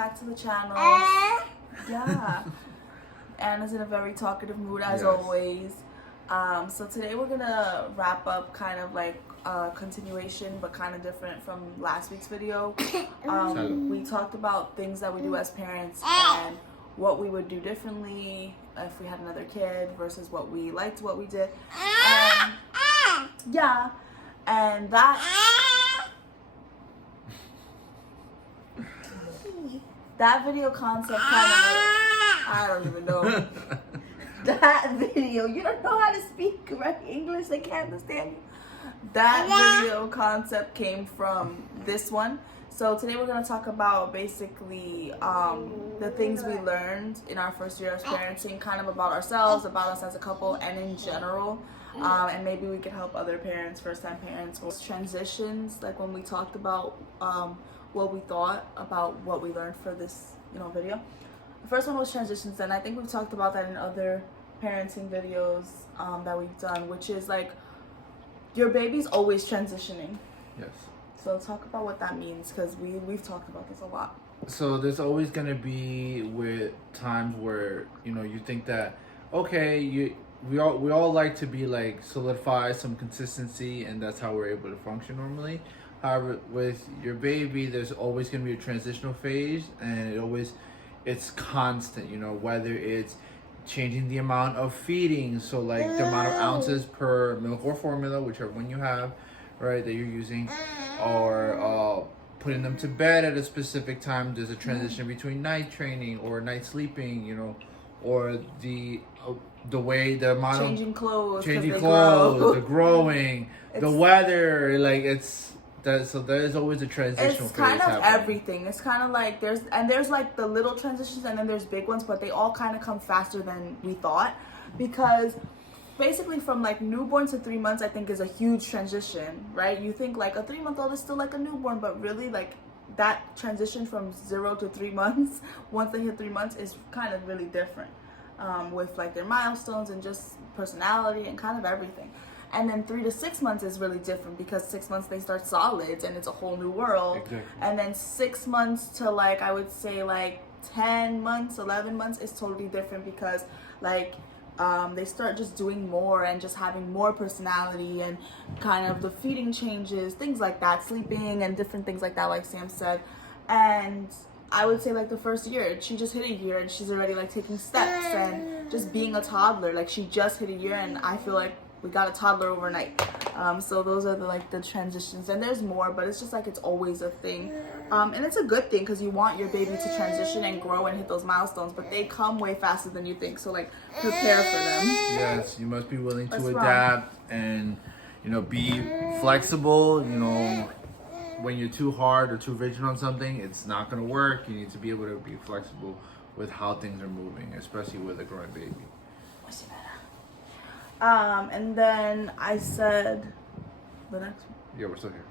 back to the channel. Yeah. Anna's in a very talkative mood as always. So today we're gonna wrap up kind of like a continuation but kind of different from last week's video. We talked about things that we do as parents and what we would do differently if we had another kid versus what we liked, what we did. And yeah, and that video concept kind of, I don't even know. That video, you don't know how to speak right English, they can't understand you. That video concept came from this one. So today we're going to talk about basically the things we learned in our first year of parenting, kind of about ourselves, about us as a couple, and in general. And maybe we could help other parents, first-time parents, with transitions, like when we talked about what we thought about what we learned for this, video. The first one was transitions, and I think we've talked about that in other parenting videos that we've done, which is like your baby's always transitioning. Yes. So talk about what that means, because we've talked about this a lot. So there's always gonna be with times where you think that we all like to be like solidify some consistency, and that's how we're able to function normally. However, with your baby, there's always gonna be a transitional phase, and it's constant. Whether it's changing the amount of feeding, so like the amount of ounces per milk or formula, whichever one you have, right, that you're using, or putting them to bed at a specific time. There's a transition between night training or night sleeping, or the way the amount changing of clothes, the growing, the weather, like so there's always a transitional phase. It's kind of happening. everything. It's kind of like there's like the little transitions, and then there's big ones, but they all kind of come faster than we thought, because basically from like newborn to 3 months, I think is a huge transition, right? You think like a 3-month-old is still like a newborn, but really like that transition from 0 to 3 months, once they hit 3 months, is kind of really different, with like their milestones and just personality and kind of everything. And then 3 to 6 months is really different, because 6 months they start solids and it's a whole new world. Exactly. And then 6 months to like, I would say like 10 months, 11 months is totally different, because like they start just doing more and just having more personality, and kind of the feeding changes, things like that, sleeping and different things like that, like Sam said. And I would say like the first year, she just hit a year and she's already like taking steps and just being a toddler. Like she just hit a year, and I feel like we got a toddler overnight. So those are the transitions, and there's more, but it's just like it's always a thing. And it's a good thing, because you want your baby to transition and grow and hit those milestones, but they come way faster than you think. So like prepare for them. Yes, you must be willing to adapt and be flexible. When you're too hard or too rigid on something, it's not going to work. You need to be able to be flexible with how things are moving, especially with a growing baby. And then I said the next one. Yeah, we're still here.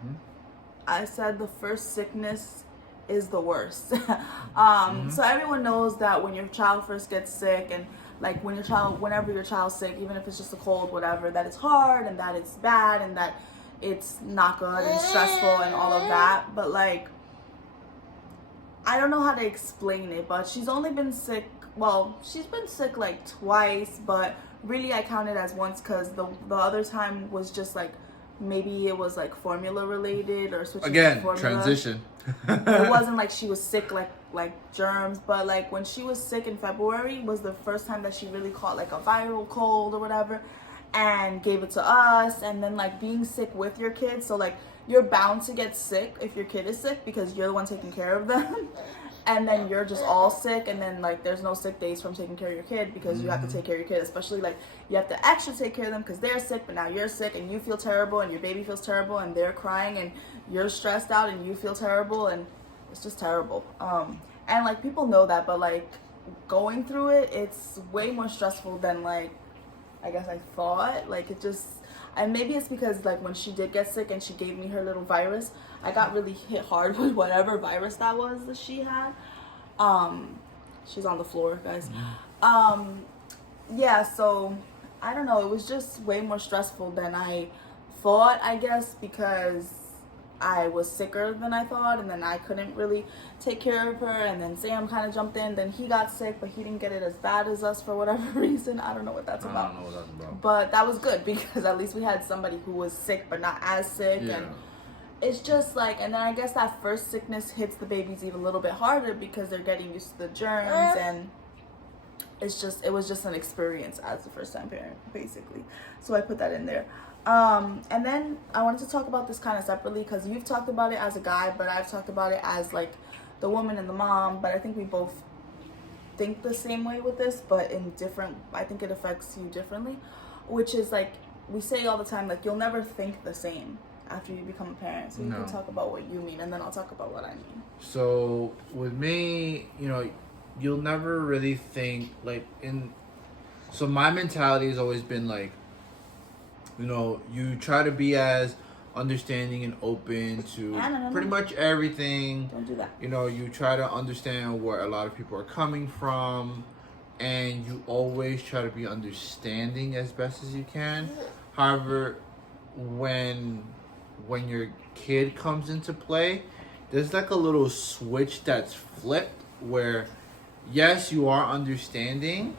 I said the first sickness is the worst. So everyone knows that when your child first gets sick, and like whenever your child's sick, even if it's just a cold, whatever, that it's hard and that it's bad and that it's not good and stressful and all of that. But like, I don't know how to explain it, but she's only been sick, she's been sick like twice, but really I counted as once, because the other time was just like, maybe it was like formula related or switching again formula. Transition. It wasn't like she was sick like germs, but like when she was sick in February was the first time that she really caught like a viral cold or whatever, and gave it to us. And then like being sick with your kids, so like you're bound to get sick if your kid is sick, because you're the one taking care of them. And then you're just all sick, and then like there's no sick days from taking care of your kid, because you have to take care of your kid, especially like you have to extra take care of them because they're sick, but now you're sick and you feel terrible, and your baby feels terrible, and they're crying and you're stressed out and you feel terrible, and it's just terrible. And like people know that, but like going through it, it's way more stressful than like I guess I thought. Like it just, and maybe it's because like when she did get sick and she gave me her little virus, I got really hit hard with whatever virus that was that she had. She's on the floor, guys. Yeah, so I don't know, it was just way more stressful than I thought, I guess, because I was sicker than I thought, and then I couldn't really take care of her, and then Sam kind of jumped in. Then he got sick, but he didn't get it as bad as us for whatever reason. I don't know what that's about. I don't know what that's about. But that was good because at least we had somebody who was sick but not as sick. Yeah. And it's just like, and then I guess that first sickness hits the babies even a little bit harder because they're getting used to the germs, and it was just an experience as the first time parent, basically. So I put that in there. And then I wanted to talk about this kind of separately because you've talked about it as a guy, but I've talked about it as like the woman and the mom. But I think we both think the same way with this, but in different, I think it affects you differently, which is like, we say all the time, like, you'll never think the same after you become a parent. So you can talk about what you mean, and then I'll talk about what I mean. So with me, you'll never really think like so my mentality has always been like, you try to be as understanding and open to pretty much everything. Don't do that. You try to understand where a lot of people are coming from, and you always try to be understanding as best as you can. However, when your kid comes into play, there's like a little switch that's flipped where, yes, you are understanding,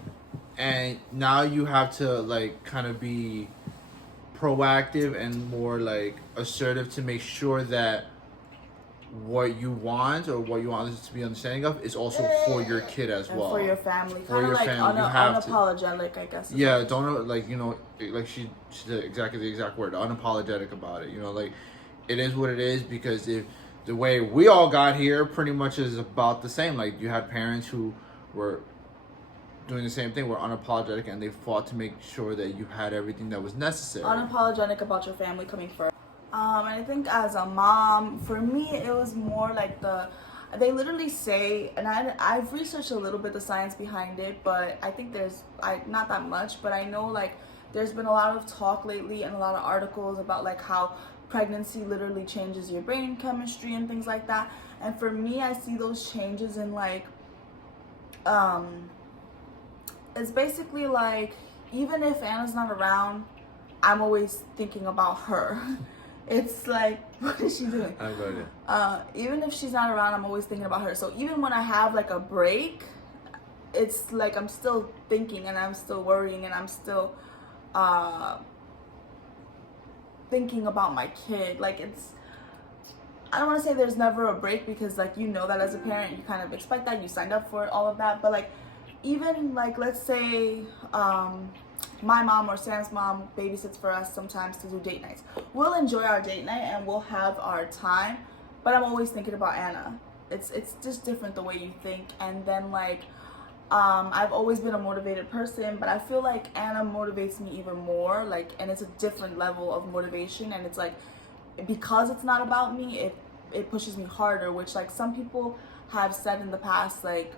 and now you have to like kind of be proactive and more like assertive to make sure that what you want or what you want us to be understanding of is also for your kid as well. For your family. For your like family. You have unapologetic, I guess. Yeah, don't like, like she said exactly the exact word, unapologetic about it. Like, it is what it is, because if the way we all got here pretty much is about the same. Like, you had parents who were doing the same thing, were unapologetic, and they fought to make sure that you had everything that was necessary. Unapologetic about your family coming first. And I think as a mom, for me, it was more like they literally say, and I've researched a little bit the science behind it, but I think not that much, but I know like there's been a lot of talk lately and a lot of articles about like how pregnancy literally changes your brain chemistry and things like that. And for me, I see those changes in like, it's basically like, even if Anna's not around, I'm always thinking about her. It's like, what is she doing? I got it. Even if she's not around, I'm always thinking about her. So even when I have like a break, it's like I'm still thinking and I'm still worrying and I'm still thinking about my kid. Like, I don't want to say there's never a break, because like, that as a parent, you kind of expect that, you signed up for it, all of that. But like, even like, let's say my mom or Sam's mom babysits for us sometimes to do date nights. We'll enjoy our date night and we'll have our time, but I'm always thinking about Anna. It's just different the way you think. And then like, I've always been a motivated person, but I feel like Anna motivates me even more, like, and it's a different level of motivation. And it's like, because it's not about me, it pushes me harder, which like some people have said in the past, like,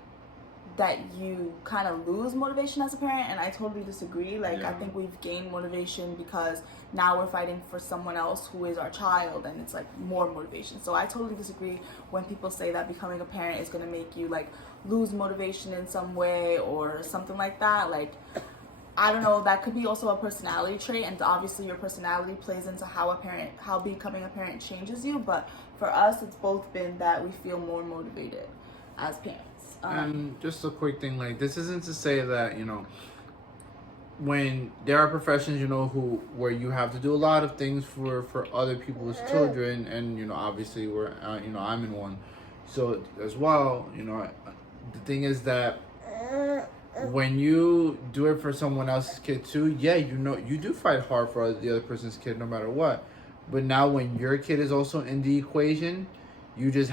that you kind of lose motivation as a parent, and I totally disagree. Like, yeah. I think we've gained motivation because now we're fighting for someone else who is our child, and it's like more motivation. So I totally disagree when people say that becoming a parent is going to make you like lose motivation in some way or something like that. Like, I don't know, that could be also a personality trait, and obviously your personality plays into how becoming a parent changes you. But for us, it's both been that we feel more motivated as parents. And just a quick thing, like, this isn't to say that, when there are professions, where you have to do a lot of things for other people's children, and, obviously I'm in one. So as well, the thing is that when you do it for someone else's kid too, yeah, you do fight hard for the other person's kid no matter what. But now when your kid is also in the equation, you just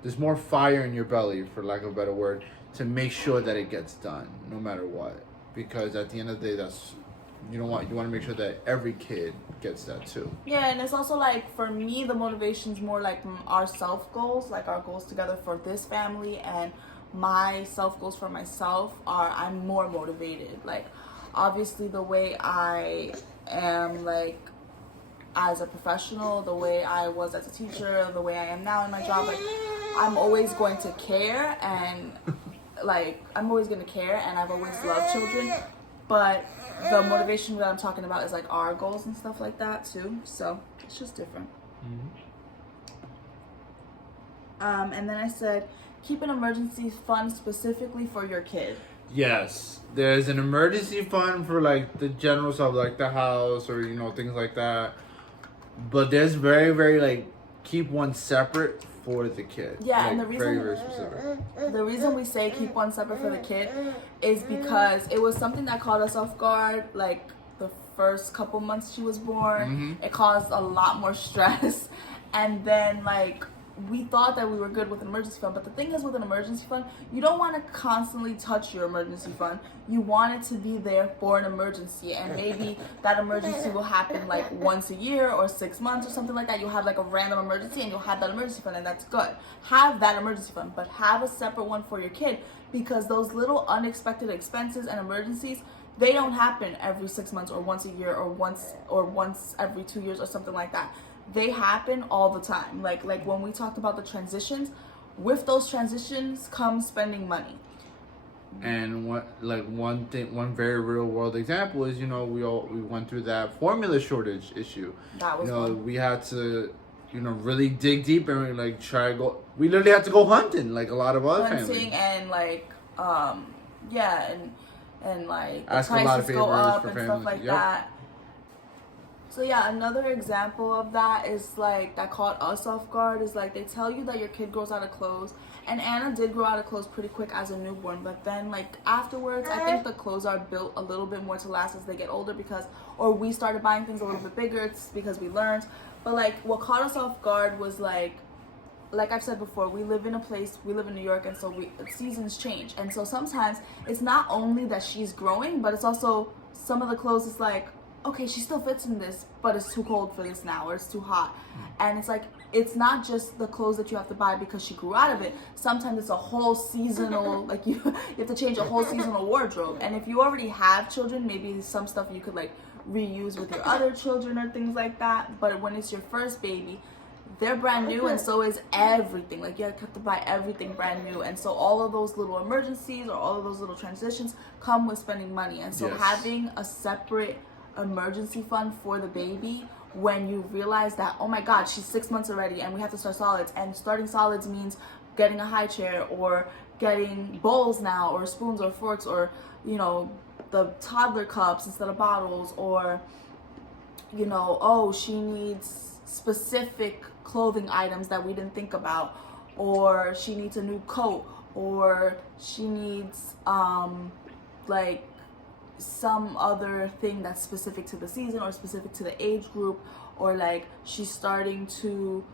there's more fire in your belly, for lack of a better word, to make sure that it gets done, no matter what. Because at the end of the day, you want to make sure that every kid gets that too. Yeah, and it's also like, for me, the motivation's more like our self goals, like our goals together for this family, and my self goals for myself I'm more motivated. Like, obviously the way I am, like, as a professional, the way I was as a teacher, the way I am now in my job, like, I'm always going to care, and like, I'm always going to care, and I've always loved children, but the motivation that I'm talking about is like our goals and stuff like that too. So it's just different. And then I said, keep an emergency fund specifically for your kid. Yes, there's an emergency fund for like the general stuff, like the house or things like that. But there's very, very like keep one separate for the kid. Yeah, like, and the very, very specific. The reason we say keep one separate for the kid is because it was something that caught us off guard. Like the first couple months she was born, it caused a lot more stress, and then like we thought that we were good with an emergency fund, but the thing is with an emergency fund, you don't want to constantly touch your emergency fund. You want it to be there for an emergency, and maybe that emergency will happen like once a year or 6 months or something like that. You'll have like a random emergency and you'll have that emergency fund, and that's good. Have that emergency fund, but have a separate one for your kid, because those little unexpected expenses and emergencies, they don't happen every 6 months or once a year or once every 2 years or something like that. They happen all the time. Like when we talked about the transitions, with those transitions comes spending money. And one very real world example is we went through that formula shortage issue. That was we had to really dig deep and like try to go. We literally had to go hunting like a lot of other families. Hunting and like and like the ask a lot of prices go favors up for and families. stuff like Yep. that. So yeah, another example of that is like that caught us off guard is like they tell you that your kid grows out of clothes, and Anna did grow out of clothes pretty quick as a newborn, but then like afterwards I think the clothes are built a little bit more to last as they get older, or we started buying things a little bit bigger. It's because we learned. But like what caught us off guard was like I've said before, we live in New York, and so seasons change, and so sometimes it's not only that she's growing, but it's also some of the clothes is like, okay, she still fits in this, but it's too cold for this now, or it's too hot. And it's like, it's not just the clothes that you have to buy because she grew out of it. Sometimes it's a whole seasonal, like you have to change a whole seasonal wardrobe. And if you already have children, maybe some stuff you could like reuse with your other children or things like that. But when it's your first baby, they're brand new, and so is everything. Like you have to buy everything brand new, and so all of those little emergencies or all of those little transitions come with spending money. And so Yes. having a separate emergency fund for the baby when you realize that, oh my god, she's 6 months already and we have to start solids, and starting solids means getting a high chair or getting bowls now or spoons or forks or the toddler cups instead of bottles, or oh, she needs specific clothing items that we didn't think about, or she needs a new coat, or she needs like some other thing that's specific to the season or specific to the age group, or like she's starting to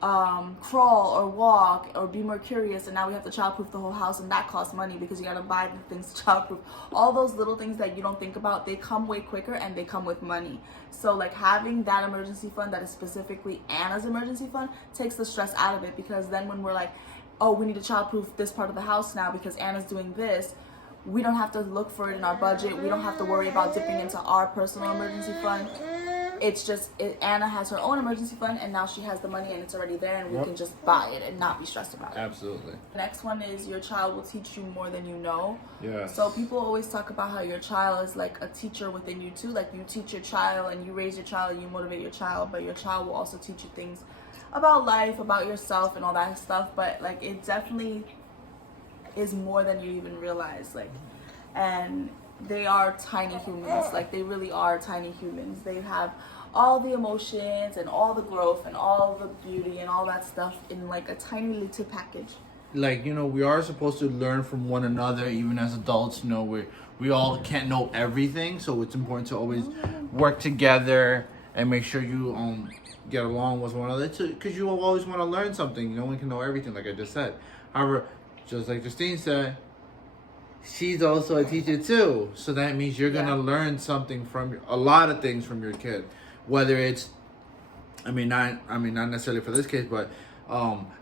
crawl or walk or be more curious, and now we have to childproof the whole house, and that costs money because you gotta buy the things to childproof. All those little things that you don't think about, they come way quicker and they come with money. So like having that emergency fund that is specifically Anna's emergency fund takes the stress out of it, because then when we're like, oh, we need to childproof this part of the house now because Anna's doing this, we don't have to look for it in our budget. We don't have to worry about dipping into our personal emergency fund. It's just Anna has her own emergency fund, and now she has the money and it's already there, and we can just buy it and not be stressed about it. Absolutely. The next one is your child will teach you more than you know. Yes. So people always talk about how your child is like a teacher within you too. Like you teach your child and you raise your child and you motivate your child, but your child will also teach you things about life, about yourself and all that stuff. But like it definitely is more than you even realize. Like, and they are tiny humans. Like they really are tiny humans. They have all the emotions and all the growth and all the beauty and all that stuff in like a tiny little package. Like we are supposed to learn from one another, even as adults. We all can't know everything, so it's important to always work together and make sure you get along with one another, because you will always want to learn something. No one can know everything, like I just said. However, just like Justine said, she's also a teacher too, so that means you're gonna learn something from a lot of things from your kid, whether it's not necessarily for this case, but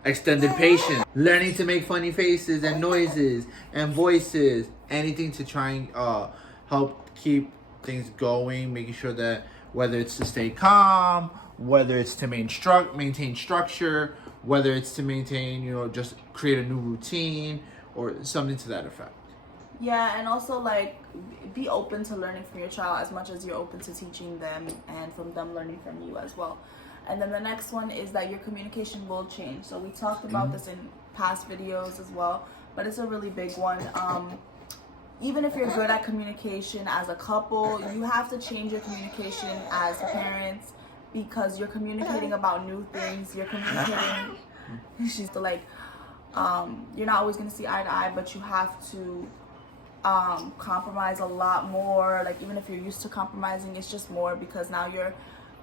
extended patience, learning to make funny faces and noises and voices, anything to try and help keep things going, making sure that whether it's to stay calm, whether it's to maintain structure, whether it's to maintain just create a new routine or something to that effect. Yeah, and also like be open to learning from your child as much as you're open to teaching them and from them learning from you as well. And then the next one is that your communication will change. So we talked about this in past videos as well, but it's a really big one. Even if you're good at communication as a couple, you have to change your communication as parents, because you're communicating about new things. You're communicating, she's like, you're not always going to see eye to eye, but you have to compromise a lot more. Like, even if you're used to compromising, it's just more, because now you're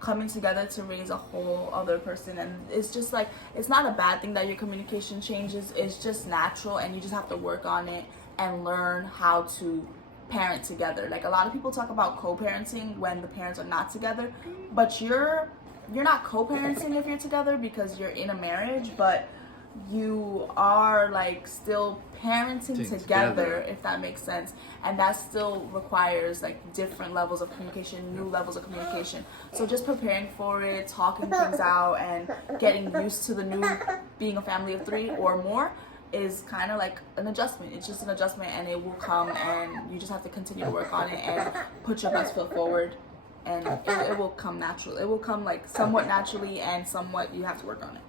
coming together to raise a whole other person. And it's just like, it's not a bad thing that your communication changes. It's just natural, and you just have to work on it and learn how to parent together. Like, a lot of people talk about co-parenting when the parents are not together, but you're not co-parenting if you're together, because you're in a marriage, but you are like still parenting together, if that makes sense. And that still requires like different levels of communication, new levels of communication. So just preparing for it, talking things out, and getting used to the new being a family of 3 or more is kind of like an adjustment. It's just an adjustment, and it will come, and you just have to continue to work on it and put your best foot forward, and it will come natural. It will come like somewhat naturally, and somewhat you have to work on it.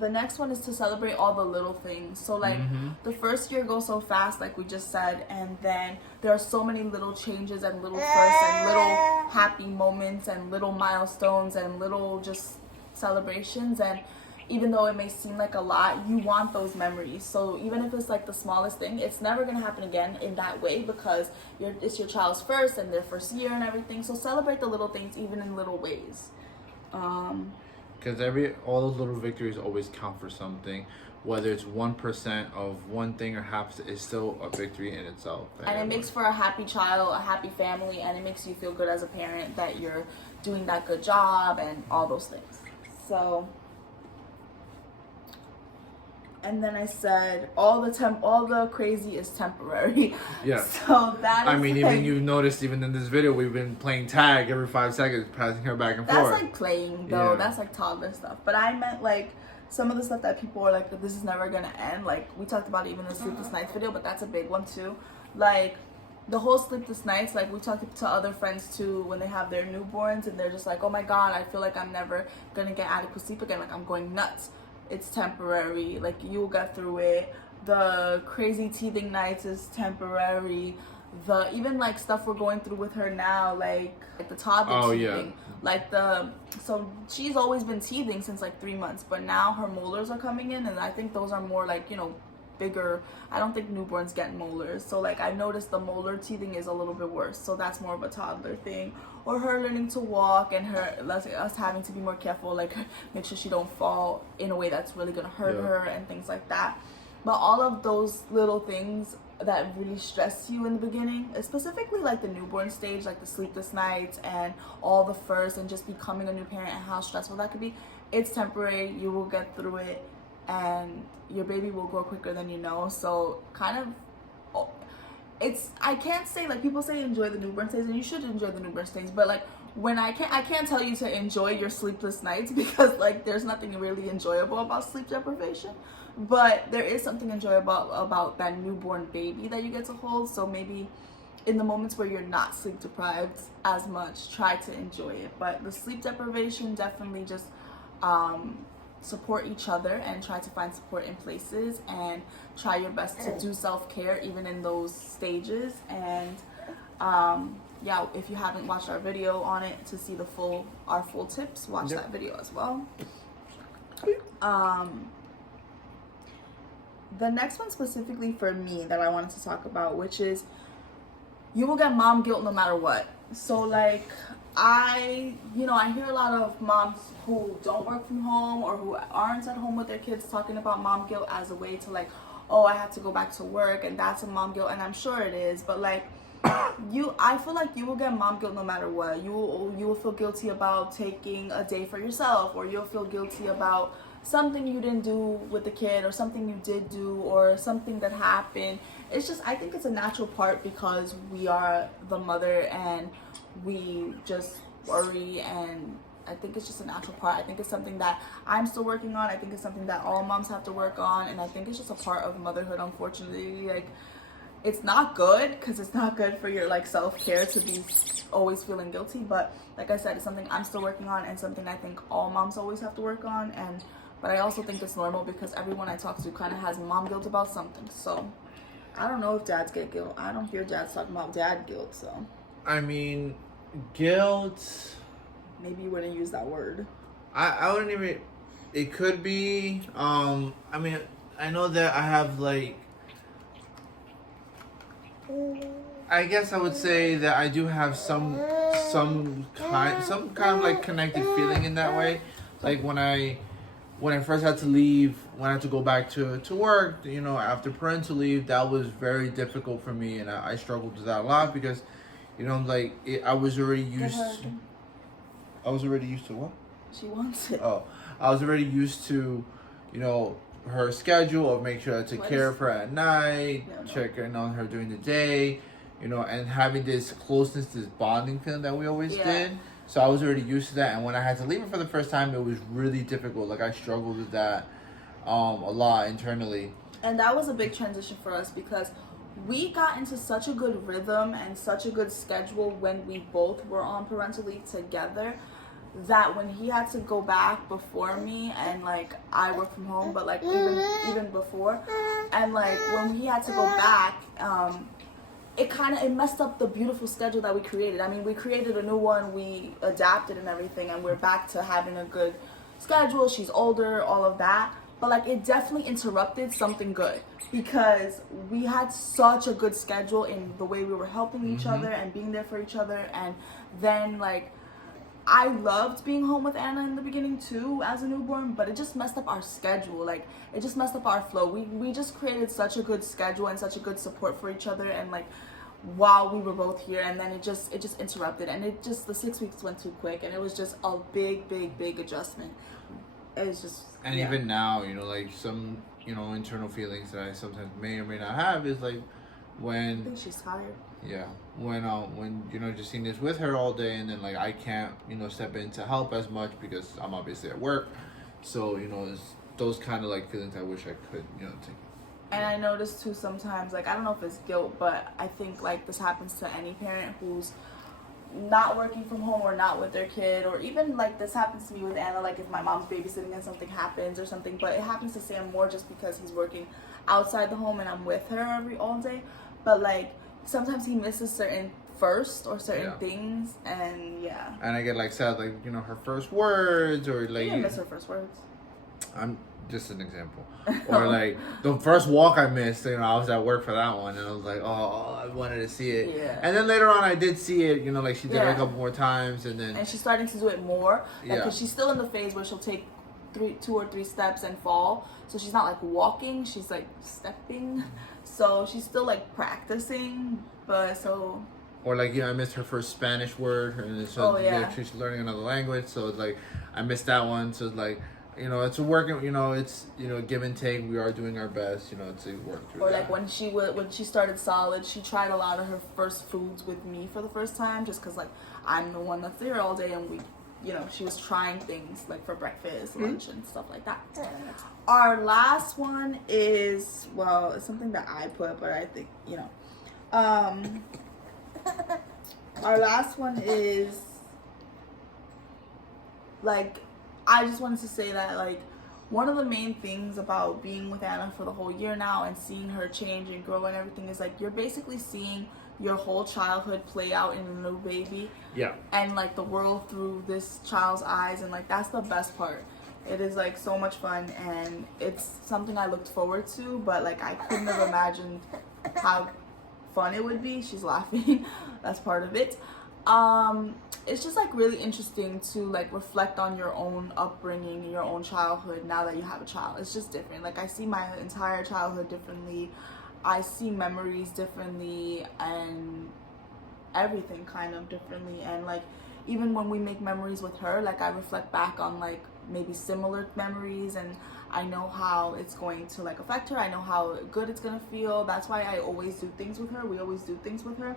The next one is to celebrate all the little things. So like the first year goes so fast, like we just said, and then there are so many little changes and little firsts and little happy moments and little milestones and little just celebrations. And even though it may seem like a lot, you want those memories. So even if it's like the smallest thing, it's never going to happen again in that way, because it's your child's first and their first year and everything. So celebrate the little things, even in little ways. Because all those little victories always count for something. Whether it's 1% of one thing or half, it's still a victory in itself. And it makes for a happy child, a happy family, and it makes you feel good as a parent that you're doing that good job and all those things. So, and then I said all the crazy is temporary. Yeah. So that is even you've noticed, even in this video, we've been playing tag every 5 seconds, passing her back and forth. That's like playing though. Yeah. That's like toddler stuff. But I meant like some of the stuff that people are like, this is never gonna end. Like we talked about even in the Sleepless Nights video, but that's a big one too. Like the whole Sleepless Nights, like we talked to other friends too when they have their newborns, and they're just like, oh my god, I feel like I'm never gonna get adequate sleep again. Like I'm going nuts. It's temporary. Like you'll get through it. The crazy teething nights is temporary. The even like stuff we're going through with her now, like the toddler teething. Yeah. So she's always been teething since like 3 months, but now her molars are coming in, and I think those are more like, bigger. I don't think newborns get molars. So like I noticed the molar teething is a little bit worse. So that's more of a toddler thing. Or her learning to walk, and us having to be more careful, like make sure she don't fall in a way that's really gonna hurt her and things like that. But all of those little things that really stress you in the beginning, specifically like the newborn stage, like the sleepless nights and all the first, and just becoming a new parent and how stressful that could be, it's temporary. You will get through it, and your baby will grow quicker than you know. So kind of, I can't say, like people say enjoy the newborn stage, and you should enjoy the newborn stage, but like when I can't tell you to enjoy your sleepless nights, because like there's nothing really enjoyable about sleep deprivation, but there is something enjoyable about that newborn baby that you get to hold. So maybe in the moments where you're not sleep deprived as much, try to enjoy it. But the sleep deprivation, definitely just support each other and try to find support in places, and try your best to do self-care even in those stages. And yeah, if you haven't watched our video on it to see our full tips, watch that video as well. The next one specifically for me that I wanted to talk about, which is you will get mom guilt no matter what. So like I hear a lot of moms who don't work from home or who aren't at home with their kids talking about mom guilt as a way to like, oh, I have to go back to work, and that's a mom guilt, and I'm sure it is, but like I feel like you will get mom guilt no matter what. You will feel guilty about taking a day for yourself, or you'll feel guilty about something you didn't do with the kid, or something you did do, or something that happened. It's just, I think it's a natural part, because we are the mother and we just worry, and I think it's just a natural part. I think it's something that I'm still working on. I think it's something that all moms have to work on, and I think it's just a part of motherhood, unfortunately. Like it's not good because it's not good for your like self-care to be always feeling guilty. But like I said, it's something I'm still working on and something I think all moms always have to work on. And but I also think it's normal because everyone I talk to kind of has mom guilt about something. So I don't know if dads get guilt. I don't hear dads talking about dad guilt. So I mean, guilt. maybe you wouldn't use that word. I wouldn't even. It could be. I mean, I know that I have like. I guess I would say that I do have some kind of like connected feeling in that way. Like when I first had to leave, when I had to go back to work, you know, after parental leave, that was very difficult for me, and I struggled with that a lot because, you know, like I was already used. I was already used to what? She wants it. Oh, I was already used to, you know, her schedule of make sure I take care of her at night, check in on her during the day, you know, and having this closeness, this bonding feeling that we always did. So I was already used to that, and when I had to leave her for the first time, it was really difficult. Like I struggled with that a lot internally. And that was a big transition for us because we got into such a good rhythm and such a good schedule when we both were on parental leave together that when he had to go back before me, and like I work from home, but like even before, and like when he had to go back, it messed up the beautiful schedule that we created. I mean, we created a new one, we adapted and everything, and we're back to having a good schedule. She's older, all of that. But like it definitely interrupted something good because we had such a good schedule in the way we were helping each other and being there for each other. And then like I loved being home with Anna in the beginning too as a newborn, but it just messed up our schedule. Like it just messed up our flow. We just created such a good schedule and such a good support for each other, and like while we were both here, and then it just interrupted, and the 6 weeks went too quick, and it was just a big adjustment. It was just even now, you know, like some, you know, internal feelings that I sometimes may or may not have is like when I think she's tired. Yeah, when you know, just seeing this with her all day, and then like I can't, you know, step in to help as much because I'm obviously at work. So you know, it's those kind of like feelings I wish I could, you know, take. And I notice too sometimes, like I don't know if it's guilt, but I think like this happens to any parent who's not working from home or not with their kid, or even like this happens to me with Anna, like if my mom's babysitting and something happens or something. But it happens to Sam more just because he's working outside the home and I'm with her all day. But like sometimes he misses certain first or certain things, and and I get like sad, like, you know, her first words, or like you didn't miss her first words. I'm just an example. Or like the first walk I missed, you know, I was at work for that one, and I was like, oh, I wanted to see it. Yeah. And then later on I did see it, you know, like she did it a couple more times, and then she's starting to do it more, like, because she's still in the phase where she'll take 2 or 3 steps and fall. So she's not like walking, she's like stepping. So she's still like practicing, but so. Or like, you know, I missed her first Spanish word, and so she's learning another language. So it's like I missed that one. So it's like, you know, it's a working, you know, it's, you know, give and take. We are doing our best, you know, to work through or that. Like when she started solid, she tried a lot of her first foods with me for the first time, just because like I'm the one that's there all day, and we, you know, she was trying things like for breakfast, lunch, and stuff like that. Our last one is, well, it's something that I put, but I think, you know, our last one is like, I just wanted to say that like one of the main things about being with Anna for the whole year now and seeing her change and grow and everything is like you're basically seeing your whole childhood play out in a new baby. Yeah. And like the world through this child's eyes, and like that's the best part. It is like so much fun, and it's something I looked forward to, but like I couldn't have imagined how fun it would be. She's laughing. That's part of it. It's just like really interesting to like reflect on your own upbringing, your own childhood now that you have a child. It's just different. Like I see my entire childhood differently. I see memories differently, and everything kind of differently. And like even when we make memories with her, like I reflect back on like maybe similar memories, and I know how it's going to like affect her. I know how good it's gonna feel. That's why I always do things with her. We always do things with her.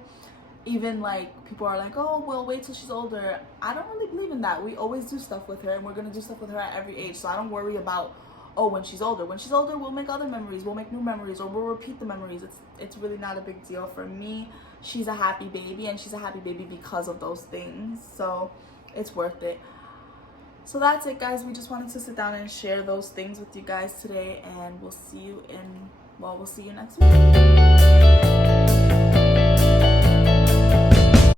Even like people are like, oh, well, wait till she's older. I don't really believe in that. We always do stuff with her, and we're gonna do stuff with her at every age. So I don't worry about, oh, when she's older, we'll make other memories, we'll make new memories, or we'll repeat the memories. It's really not a big deal. For me, she's a happy baby, and she's a happy baby because of those things, so it's worth it. So that's it, guys. We just wanted to sit down and share those things with you guys today, and we'll see you next week.